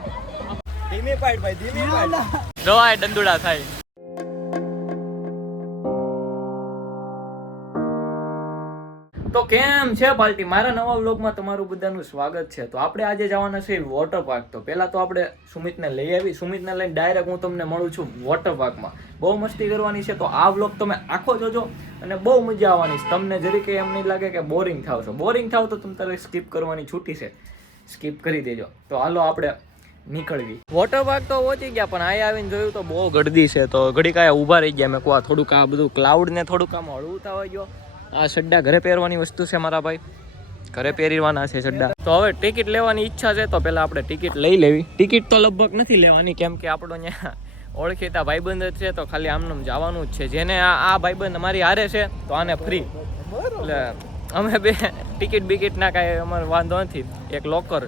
ધીમી પાડ ભાઈ ધીમી પાડ જોવાય દંડુડા થાય તો કેમ છે પાર્ટી મારા નવા વ્લોગમાં તમારું બધાનું સ્વાગત છે. તો આપણે આજે જવાના છે વોટર પાર્ક તો પહેલા તો આપણે સુમિતને લઈ આવી. સુમિતને લઈને ડાયરેક્ટ હું તમને મળું છું વોટર પાર્કમાં બહુ મસ્તી કરવાની છે. તો આ વ્લોગ તમે આખો જોજો અને બહુ મજા આવવાની છે. તમને જરી કે એમ નહીં લાગે કે બોરિંગ થાવ છો. બોરિંગ થાવ તો તમે તારે સ્કીપ કરવાની છૂટી છે. સ્કીપ કરી દેજો. તો હાલો આપણે નીકળવી. વોટર પાર્ક તો પહોંચી ગયા, પણ અહીંયા આવીને જોયું તો બહુ ગળદી છે. તો ઘડીક આયા ઊભા રહી ગયા. મેં કહું થોડુંક આ બધું ક્લાઉડ ને થોડુંક આમ હળવું થવા ગયો આ સડ્ડા ઘરે પહેરવાની વસ્તુ છે મારા ભાઈ. ઘરે પહેરવાના છે સડ્ડા. તો હવે ટિકિટ લેવાની ઈચ્છા છે, તો પહેલાં આપણે ટિકિટ લઈ લેવી. ટિકિટ તો લગભગ નથી લેવાની, કેમ કે આપણો ત્યાં ઓળખીતા ભાઈબંધ જ છે, તો ખાલી આમનું જવાનું જ છે. જેને આ આ ભાઈબંધ અમારી હારે છે, તો આને ફ્રી એટલે અમે બે ટિકિટ બિકિટ ના કાંઈ અમારે વાંધો નથી. એક લોકર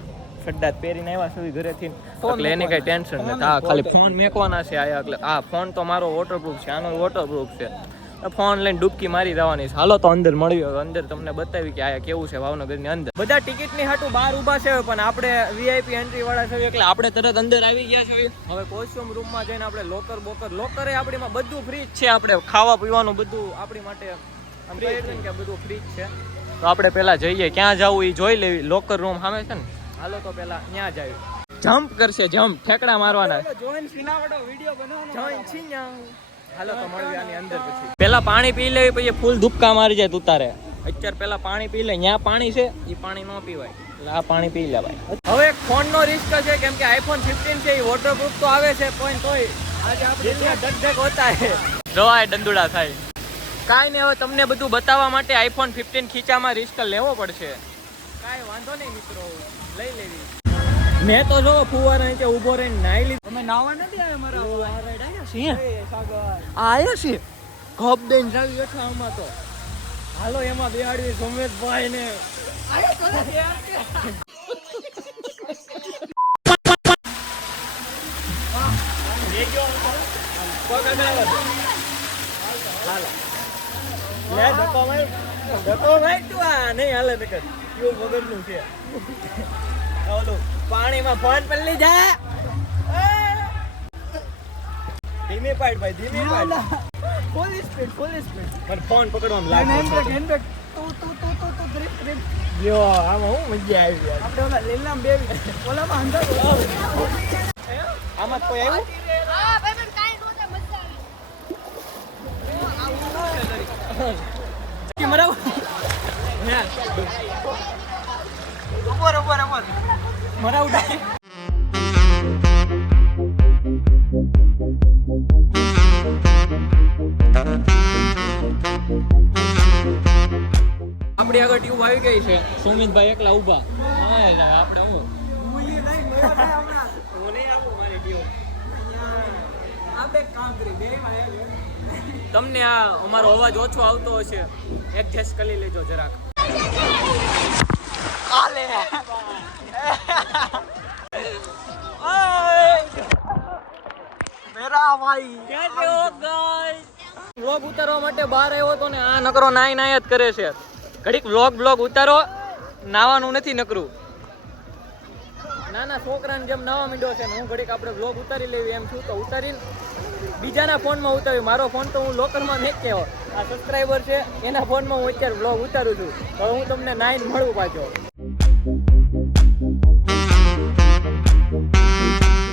સડ્ડા પહેરીને આવ્યા સુધી ઘરેથી એટલે એની કઈ ટેન્શન નથી. હા ખાલી ફોન મેકવાના છે આયા એટલે આ ફોન તો મારો વોટરપ્રૂફ છે આનો વોટરપ્રૂફ છે. ફોન લઈને ડૂબકી મારી જવાની છે. હાલો તો અંદર મળ્યો અંદર તમને બતાવી કે આયા કેવું છે ભાવનગરની અંદર. બધા ટિકિટની હાટું બહાર ઊભા છે પણ આપણે વીઆઈપી એન્ટ્રી વાળા છે એટલે આપણે તરત અંદર આવી ગયા છે હવે. કોસ્ટ્યુમ રૂમમાં જઈને આપણે લોકર બોકર. લોકર આપણીમાં બધું ફ્રી જ છે આપણે. ખાવા પીવાનું બધું આપણી માટે આમ કે બધું ફ્રી જ છે. તો આપણે પેલા જઈએ. ક્યાં જવું એ જોઈ લેવી. લોકર રૂમ સામે છે ને? હાલો તો પેલા ત્યાં જાય. જમ્પ કરશે જમ્પ ઠેકડા મારવાના. જોઈન સિનાવડો વિડિયો બનાવવાનો જોઈન છીન્યા હાલો તો મળવી આની અંદર પછી. પેલા પાણી પી લેવી પછી ફૂલ ધુપકા મારી જાય તુતારે અત્યારે પેલા પાણી પી લે ત્યાં પાણી છે એ પાણી ન પીવાય. એટલે આ પાણી પી લેવાય હવે ફોન નો રિસ્ક છે કેમ કે આઈફોન 15 છે એ વોટરપ્રૂફ તો આવે છે પણ તોય આજે આપણે ધક ધક હોતા હે જોવાય દંદુડા થાય. કાંઈ ને હવે તમને બધું બતાવવા માટે આઈફોન 15 ખીચામાં રિસ્ક લેવો પડશે. કાંઈ વાંધો નહીં મિત્રો લઈ લેવી. મેં તો જો ફુવારા નીચે ઊભો રહીને નાઈ લીધું. અમે નાવા નથી આવ્યા મારા છીએ? એ સાગર. આયા છે કપ દઈને જાવી બેઠા આમાં તો. હાલો એમાં બેહાડવી સોમેશભાઈ ને લે ધક્કો માર ધક્કો માર તું આ. નહીં હાલે નકર કેવું વગરનું છે. ઓલું પાણીમાં ફોન પલ્લી જા ધીમી પાડ ભાઈ ધીમી પાડ. ફૂલ સ્પીડ ફૂલ સ્પીડ પણ ફોન પકડવામાં લાગે હેન્ડ હેન્ડ તું તું તું તું તું ગ્રીપ ગ્રીપ યો આમાં હું મજા આવી યાર. આપણે ઓલા લીલામ બેવી ઓલામાં અંદર આમાં કોઈ આવ્યું? હા ભાઈ પણ કાંઈ નહોતા મજા આવી. કે મરાવ. ઉપર ઉપર ઉપર મરાવ ડાય આપણી આગળ ટ્યુબ આવી ગઈ છે. સુમિતભાઈ એકલા આપણે હું? તમને આ અમારો અવાજ ઓછો આવતો હશે. એડજસ્ટ કરી લેજો જરાક. મેરા ભાઈ કેસે હો વ્લોગ ઉતારવા માટે બહાર આવ્યો તો ને આ નકરો નાય નાય જ કરે છે. ઘડીક વ્લોગ બ્લોગ ઉતારો, નાવાનું નથી નકરું. નાના છોકરાને જેમ નાવા માંડ્યો છે ને હું ઘડીક આપણે વ્લોગ ઉતારી લેવી એમ છું તો ઉતારીને બીજાના ફોનમાં ઉતાર્યું. મારો ફોન તો હું લોકરમાં મેં કેવો આ સબસ્ક્રાઈબર છે એના ફોનમાં હું અત્યારે વ્લોગ ઉતારું છું. તો હું તમને નાઈન મળું પાછો.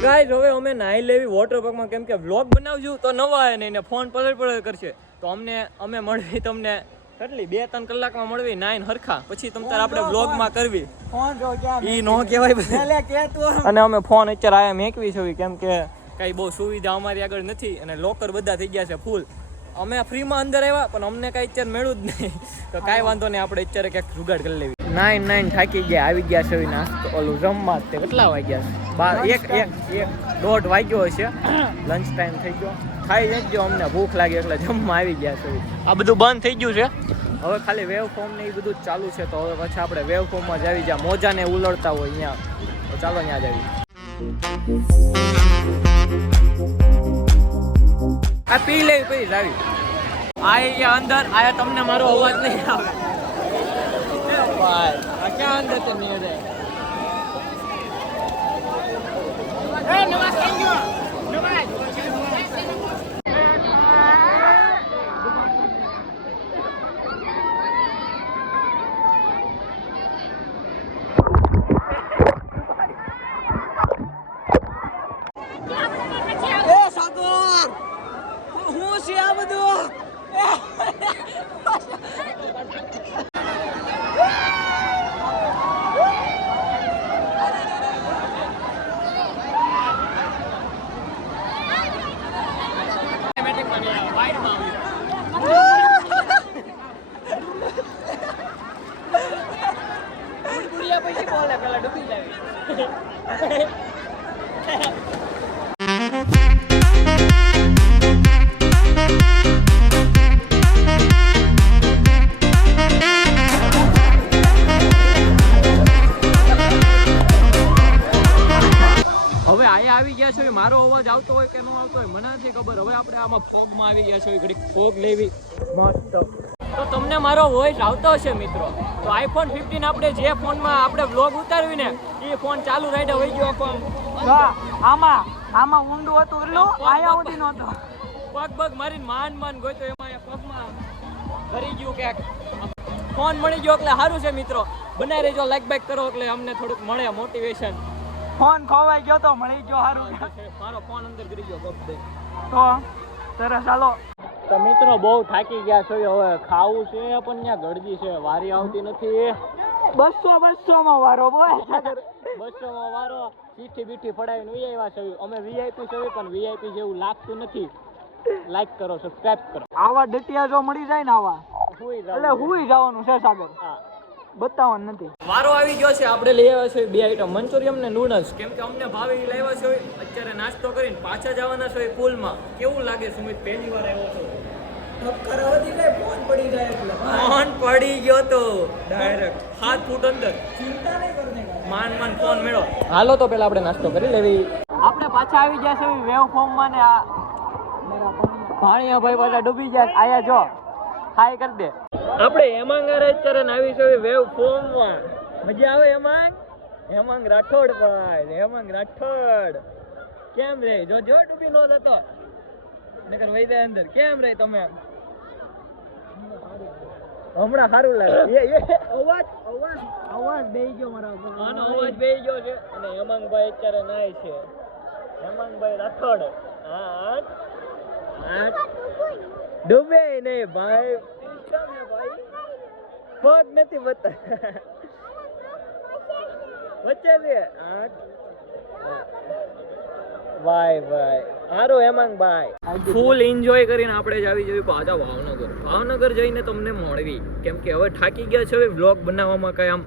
ગાઈઝ હવે અમે નાહી લેવી વોટર પાર્કમાં કેમ કે વ્લોગ બનાવજો તો નવા આવે નહીં ને ફોન પલળ પલળ કરશે. તો અમને અમે મળવી તમને કેટલી? બે ત્રણ કલાકમાં મળવી નાઈન હરખા. પછી તમ તારે આપણે વ્લોગમાં કરવી. ફોન જો ક્યાં ઈ નો કહેવાય અને અમે ફોન અત્યારે આયા મેકવી છે કેમ કે કઈ બહુ સુવિધા અમારી આગળ નથી અને લોકર બધા થઈ ગયા છે ફૂલ અમે ફ્રીમાં અંદર આવ્યા પણ અમને કઈ અત્યારે મેળવું જ નહીં. તો કાંઈ વાંધો નહીં આપણે અત્યારે ક્યાંક જુગાડ કરી લેવી. નાઈન નાઈન થાકી ગયા આવી ગયા છે નાસ્તો. ઓલું જમવા તે કેટલા વાગ્યા છે? બાર એક એક એક દોઢ વાગ્યો હશે. લંચ ટાઈમ થઈ ગયો. ખાઈ જજો અમને ભૂખ લાગી એટલે જમવા આવી ગયા છે આ બધું બંધ થઈ ગયું છે? હવે ખાલી વેવ ફોર્મ ને એ બધું ચાલુ છે તો હવે પછી આપણે વેવ ફોર્મમાં જ આવી જ્યાં મોજાને ઉલળતા હોય અહીંયા. તો ચાલો ત્યાં જ આવી. આ પી લેવી પછી લાવી. આ અહીંયા અંદર, આયા તમને મારો અવાજ નહીં આવે. ક્યાં અંદર છે નહીં રે એ સાગર હું છે આ બધું બુડિયા પછી બોલે પેલા ડૂબી જાય. આવી ગયા છે મારો અવાજ આવતો હોય કે ન આવતો હોય મને નથી ખબર. હવે આપણે આમાં ફોગમાં આવી ગયા છો ઘડીક ફોગ લેવી. મસ્ત. તો તમને મારો વોઇસ આવતો હશે મિત્રો. તો આઈફોન ફિફ્ટીન આપણે જે ફોનમાં આપણે વ્લોગ ઉતારવી ને એ ફોન ચાલુ રાઈડે વહી ગયો આખો આમ. આમાં આમાં ઊંડું હતું એટલું આયા ઉડી નહોતો. પગ પગ મારીને માન માન ગયો તો એમાં પગમાં ભરી ગયું ક્યાંક. ફોન મળી ગયો એટલે સારું છે મિત્રો. બનાવી રહેજો લાઈક બેક કરો એટલે અમને થોડુંક મળે મોટિવેશન ફોન ખોવાઈ ગયો તો મળી ગયો સારું. મારો ફોન અંદર ગરી ગયો તો સરસ ચાલો. તો મિત્રો બહુ થાકી ગયા છો હવે ખાવું છે પણ ત્યાં ગળદી છે વારી આવતી નથી. બસો બસો માં વારો બસો માં વારો ચીઠી બીઠી ફડાવીને ઉઈ આવ્યા છે. અમે વીઆઈપી છે પણ વીઆઈપી જેવું લાગતું નથી. લાઈક કરો સબસ્ક્રાઇબ કરો. આવા ડટિયા જો મળી જાય ને આવા એટલે હુઈ જવાનું છે સાગર. બતાવવાનું નથી. વારો આવી ગયો છે આપણે લઈ આવ્યા છે બે આઈટમ મંચુરિયમ ને નૂડલ્સ. કેમ કે અમને ભાવે લાવ્યા છે અત્યારે નાસ્તો કરીને પાછા જવાના છે પુલમાં. કેવું લાગે સુમિત પહેલી વાર આવ્યો છો? ફોન પડી જાય એટલે. પડી ગયો તો. ડાયરેક્ટ હાથ ફૂટ અંદર. ચિંતા નહીં કરને માન માન ફોન મેળો. હાલો તો પેલા આપણે નાસ્તો કરી લેવી. આપણે પાછા આવી ગયા છે વેવ ફોર્મ ને આ ભાણિયા ભાઈ પાછા ડૂબી ગયા. આયા જો. હાય કરી દે. આપણે હેમાંગ અત્યારે આવી છે વેવ ફોર્મમાં. મજા આવે હેમાંગ? હેમાંગ રાઠોડ ભાઈ હેમાંગ રાઠોડ. કેમ રે? જો જો ડૂબી નો જતો. નકર વઈ જાય અંદર. કેમ રે તમે હમણાં સારું લાગે. એ એ અવાજ અવાજ અવાજ બેહી ગયો મારા ઉપર. આનો અવાજ બેહી ગયો છે. અને હેમાંગભાઈ અત્યારે નાય છે. હેમાંગભાઈ રાઠોડ. હા ડૂબે નહીં ભાઈ. પગ નથી બતા વચ્ચે છે ભાઈ ભાઈ સારું હેમાંગ ભાઈ ફૂલ એન્જોય કરીને આપણે જ આવી પાછા ભાવનગર. ભાવનગર જઈને તમને મળવી. કેમ કે હવે થાકી ગયા છે હવે વ્લોગ બનાવવામાં કઈ આમ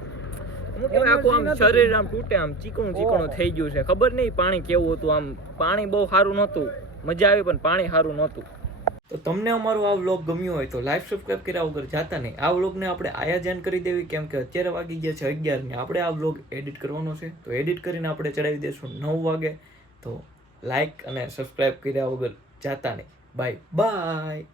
આખું આમ શરીર આમ તૂટે આમ ચીકણું ચીકણું થઈ ગયું છે. ખબર નહીં પાણી કેવું હતું આમ પાણી બહુ સારું નહોતું. મજા આવી પણ પાણી સારું નહોતું. તો તમને અમારો આ વ્લોગ ગમ્યો હોય તો લાઈક સબસ્ક્રાઈબ કર્યા વગર જાતા નહીં. આ વ્લોગને આપણે આયા જાન કરી દેવી, કેમ કે અત્યારે વાગી ગયા છે અગિયાર ને આપણે આ વ્લોગ એડિટ કરવાનો છે. તો એડિટ કરીને આપણે ચડાવી દઈશું નવ વાગે. તો લાઈક અને સબસ્ક્રાઈબ કર્યા વગર જાતા નહીં. Bye bye